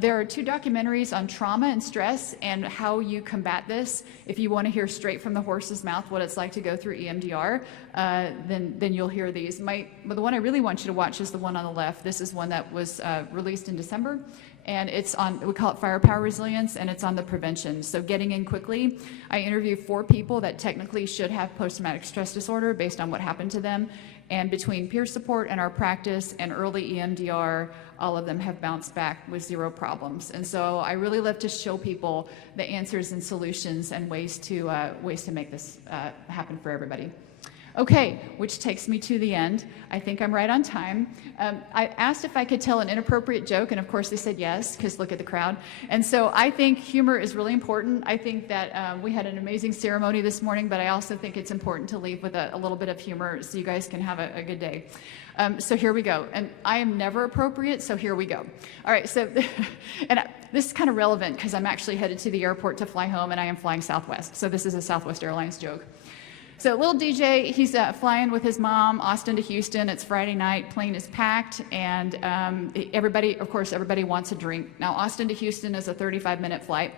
There are 2 documentaries on trauma and stress and how you combat this. If you want to hear straight from the horse's mouth what it's like to go through EMDR, then you'll hear these. But the one I really want you to watch is the one on the left. This is one that was released in December, and it's on, we call it Firepower Resilience, and it's on the prevention. So getting in quickly. I interviewed 4 people that technically should have post-traumatic stress disorder based on what happened to them. And between peer support and our practice and early EMDR, all of them have bounced back with 0 problems. And so I really love to show people the answers and solutions and ways to make this happen for everybody. Okay, which takes me to the end. I think I'm right on time. I asked if I could tell an inappropriate joke, and of course they said yes, because look at the crowd. And so I think humor is really important. I think that we had an amazing ceremony this morning, but I also think it's important to leave with a little bit of humor so you guys can have a good day. So here we go. And I am never appropriate, so here we go. All right, so, this is kind of relevant because I'm actually headed to the airport to fly home, and I am flying Southwest. So this is a Southwest Airlines joke. So little DJ, he's flying with his mom, Austin to Houston. It's Friday night, plane is packed, and everybody wants a drink. Now, Austin to Houston is a 35-minute flight.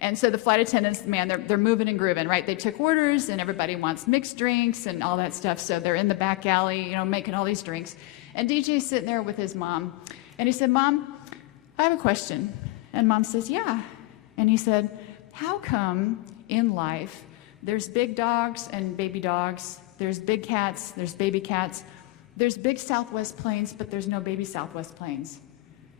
And so the flight attendants, man, they're moving and grooving, right? They took orders, and everybody wants mixed drinks and all that stuff. So they're in the back alley, making all these drinks. And DJ's sitting there with his mom. And he said, "Mom, I have a question." And Mom says, "Yeah." And he said, "How come in life there's big dogs and baby dogs, there's big cats, there's baby cats, there's big Southwest planes, but there's no baby Southwest planes?"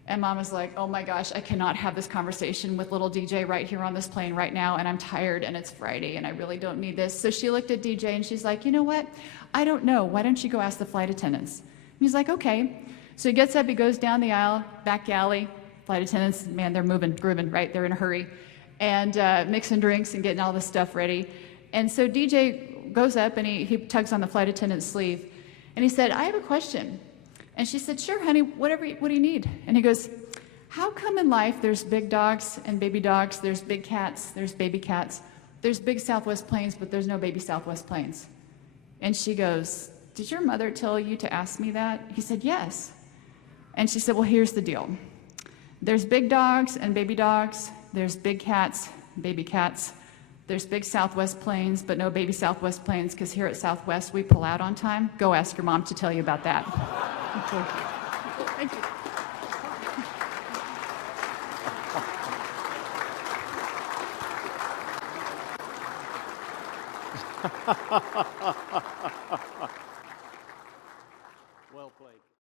And Mom was like, "Oh my gosh, I cannot have this conversation with little DJ right here on this plane right now, and I'm tired, and it's Friday, and I really don't need this." So she looked at DJ, and she's like, "You know what? I don't know. Why don't you go ask the flight attendants?" And he's like, "Okay." So he gets up, he goes down the aisle, back alley. Flight attendants, man, they're moving, grooving, right? They're in a hurry. And mixing drinks and getting all this stuff ready. And so DJ goes up, and he tugs on the flight attendant's sleeve. And he said, "I have a question." And she said, "Sure, honey, what do you need?" And he goes, "How come in life there's big dogs and baby dogs, there's big cats, there's baby cats, there's big Southwest planes, but there's no baby Southwest planes?" And she goes, "Did your mother tell you to ask me that?" He said, "Yes." And she said, "Well, here's the deal. There's big dogs and baby dogs, there's big cats, baby cats, there's big Southwest planes, but no baby Southwest planes, because here at Southwest, we pull out on time. Go ask your mom to tell you about that." Thank you.